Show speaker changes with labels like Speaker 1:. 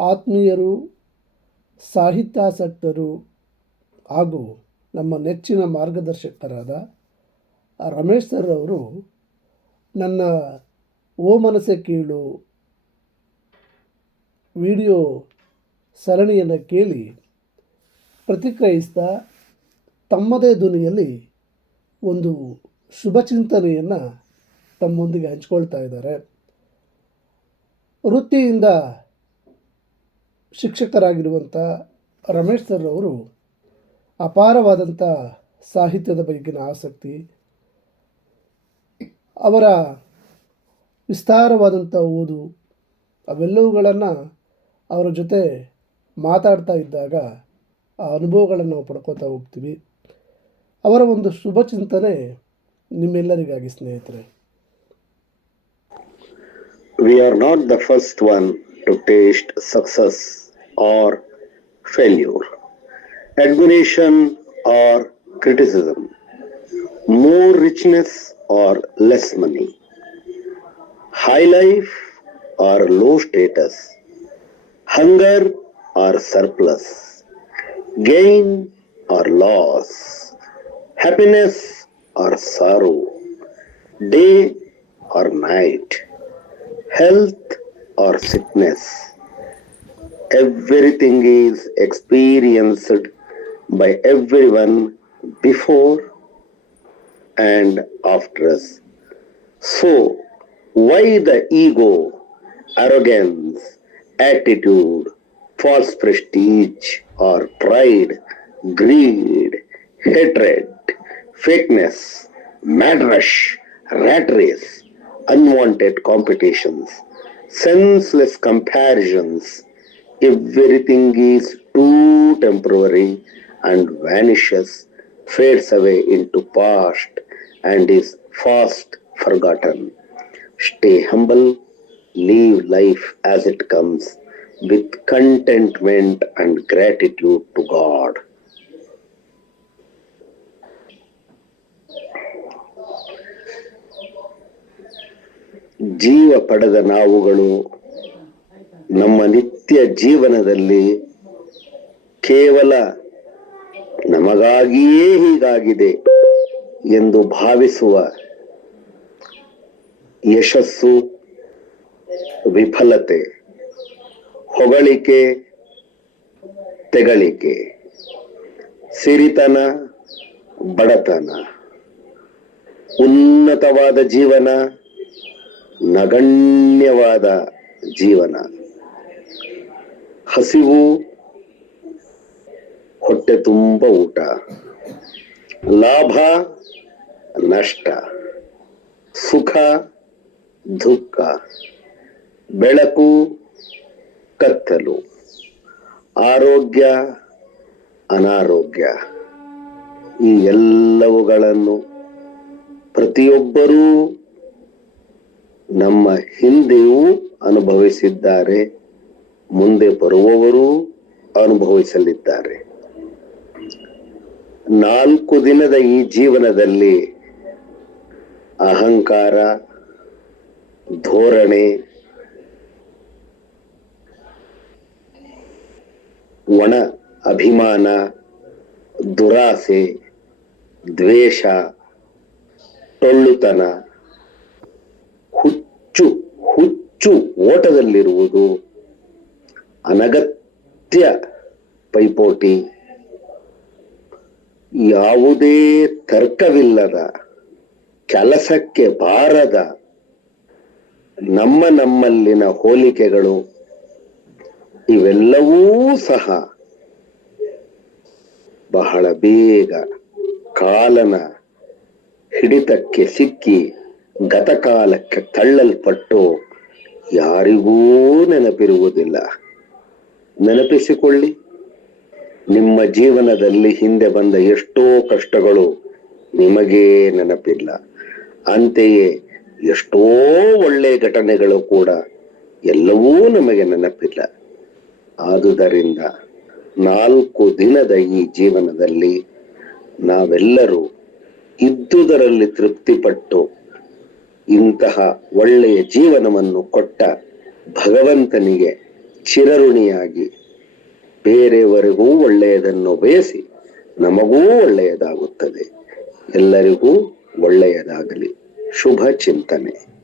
Speaker 1: ಆತ್ಮೀಯರು, ಸಾಹಿತ್ಯಾಸಕ್ತರು ಹಾಗೂ ನಮ್ಮ ನೆಚ್ಚಿನ ಮಾರ್ಗದರ್ಶಕರಾದ ರಮೇಶ್ ಸರ್ ಅವರು ನನ್ನ ಓ ಮನಸೆ ಕೀಳು ವಿಡಿಯೋ ಸರಣಿಯನ್ನು ಕೇಳಿ ಪ್ರತಿಕ್ರಿಯಿಸ್ತಾ ತಮ್ಮದೇ ಧ್ವನಿಯಲ್ಲಿ ಒಂದು ಶುಭ ಚಿಂತನೆಯನ್ನು ತಮ್ಮೊಂದಿಗೆ ಹಂಚ್ಕೊಳ್ತಾ ಇದ್ದಾರೆ. ವೃತ್ತಿಯಿಂದ ಶಿಕ್ಷಕರಾಗಿರುವಂಥ ರಮೇಶ್ ಸರ್ ಅವರು ಅಪಾರವಾದಂಥ ಸಾಹಿತ್ಯದ ಬಗೆಗಿನ ಆಸಕ್ತಿ, ಅವರ ವಿಸ್ತಾರವಾದಂಥ ಓದು ಅವೆಲ್ಲವುಗಳನ್ನು ಅವರ ಜೊತೆ ಮಾತಾಡ್ತಾ ಇದ್ದಾಗ ಆ ಅನುಭವಗಳನ್ನು ನಾವು ಪಡ್ಕೋತಾ ಹೋಗ್ತೀವಿ. ಅವರ ಒಂದು ಶುಭ ಚಿಂತನೆ ನಿಮ್ಮೆಲ್ಲರಿಗಾಗಿ ಸ್ನೇಹಿತರೆ.
Speaker 2: We are not the first one to taste success. Or failure, admiration or criticism, more richness or less money, high life or low status, hunger or surplus, gain or loss, happiness or sorrow, day or night. Health or sickness. Everything is experienced by everyone before and after us. So, why the ego, arrogance, attitude, false prestige, or pride, greed, hatred, fakeness, mad rush, rat race, unwanted competitions, senseless comparisons Everything is too temporary and vanishes, fades away into past, and is fast forgotten. Stay humble, live life as it comes, with contentment and gratitude to God. ಜೀವ ಪಡೆದ ನಾವುಗಳು ನಮ್ಮ ನಿತ್ಯ ಜೀವನದಲ್ಲಿ ಕೇವಲ ನಮಗಾಗಿಯೇ ಹೀಗಾಗಿದೆ ಎಂದು ಭಾವಿಸುವ ಯಶಸ್ಸು, ವಿಫಲತೆ, ಹೊಗಳಿಕೆ, ತೆಗಳಿಕೆ, ಸಿರಿತನ, ಬಡತನ, ಉನ್ನತವಾದ ಜೀವನ, ನಗಣ್ಯವಾದ ಜೀವನ. ಹಸಿವು ಹೊಟ್ಟೆ ತುಂಬ ಊಟ. ಲಾಭ ನಷ್ಟ. ಸುಖ ದುಃಖ. ಬೆಳಕು ಕತ್ತಲು. ಆರೋಗ್ಯ ಅನಾರೋಗ್ಯ. ಈ ಎಲ್ಲವುಗಳನ್ನು ಪ್ರತಿಯೊಬ್ಬರೂ ನಮ್ಮ ಹಿಂದೆಯೂ ಅನುಭವಿಸಿದ್ದಾರೆ. ಮುಂದೆ ಬರುವವರೂ ಅನುಭವಿಸಲಿದ್ದಾರೆ. ನಾಲ್ಕು ದಿನದ ಈ ಜೀವನದಲ್ಲಿ ಅಹಂಕಾರ, ಧೋರಣೆ, ಒಣ ಅಭಿಮಾನ, ದುರಾಸೆ, ದ್ವೇಷ, ಟೊಳ್ಳುತನ, ಹುಚ್ಚು ಹುಚ್ಚು ಓಟದಲ್ಲಿರುವುದು ಅನಗತ್ಯ ಪೈಪೋಟಿ. ಯಾವುದೇ ತರ್ಕವಿಲ್ಲದ, ಕೆಲಸಕ್ಕೆ ಬಾರದ, ನಮ್ಮ ನಮ್ಮಲ್ಲಿನ ಹೋಲಿಕೆಗಳು ಇವೆಲ್ಲವೂ ಸಹ ಬಹಳ ಬೇಗ ಕಾಲನ ಹಿಡಿತಕ್ಕೆ ಸಿಕ್ಕಿ ಗತಕಾಲಕ್ಕೆ ತಳ್ಳಲ್ಪಟ್ಟು ಯಾರಿಗೂ ನೆನಪಿರುವುದಿಲ್ಲ. ನೆನಪಿಸಿಕೊಳ್ಳಿ, ನಿಮ್ಮ ಜೀವನದಲ್ಲಿ ಹಿಂದೆ ಬಂದ ಎಷ್ಟೋ ಕಷ್ಟಗಳು ನಿಮಗೇ ನೆನಪಿಲ್ಲ. ಅಂತೆಯೇ ಎಷ್ಟೋ ಒಳ್ಳೆಯ ಘಟನೆಗಳು ಕೂಡ ಎಲ್ಲವೂ ನಮಗೆ ನೆನಪಿಲ್ಲ. ಆದುದರಿಂದ ನಾಲ್ಕು ದಿನದ ಈ ಜೀವನದಲ್ಲಿ ನಾವೆಲ್ಲರೂ ಇದ್ದುದರಲ್ಲಿ ತೃಪ್ತಿಪಟ್ಟು ಇಂತಹ ಒಳ್ಳೆಯ ಜೀವನವನ್ನು ಕೊಟ್ಟ ಭಗವಂತನಿಗೆ ಚಿರಋಣಿಯಾಗಿ ಬೇರೆಯವರಿಗೂ ಒಳ್ಳೆಯದನ್ನು ಬಯಸಿ ನಮಗೂ ಒಳ್ಳೆಯದಾಗುತ್ತದೆ. ಎಲ್ಲರಿಗೂ ಒಳ್ಳೆಯದಾಗಲಿ. ಶುಭ ಚಿಂತನೆ.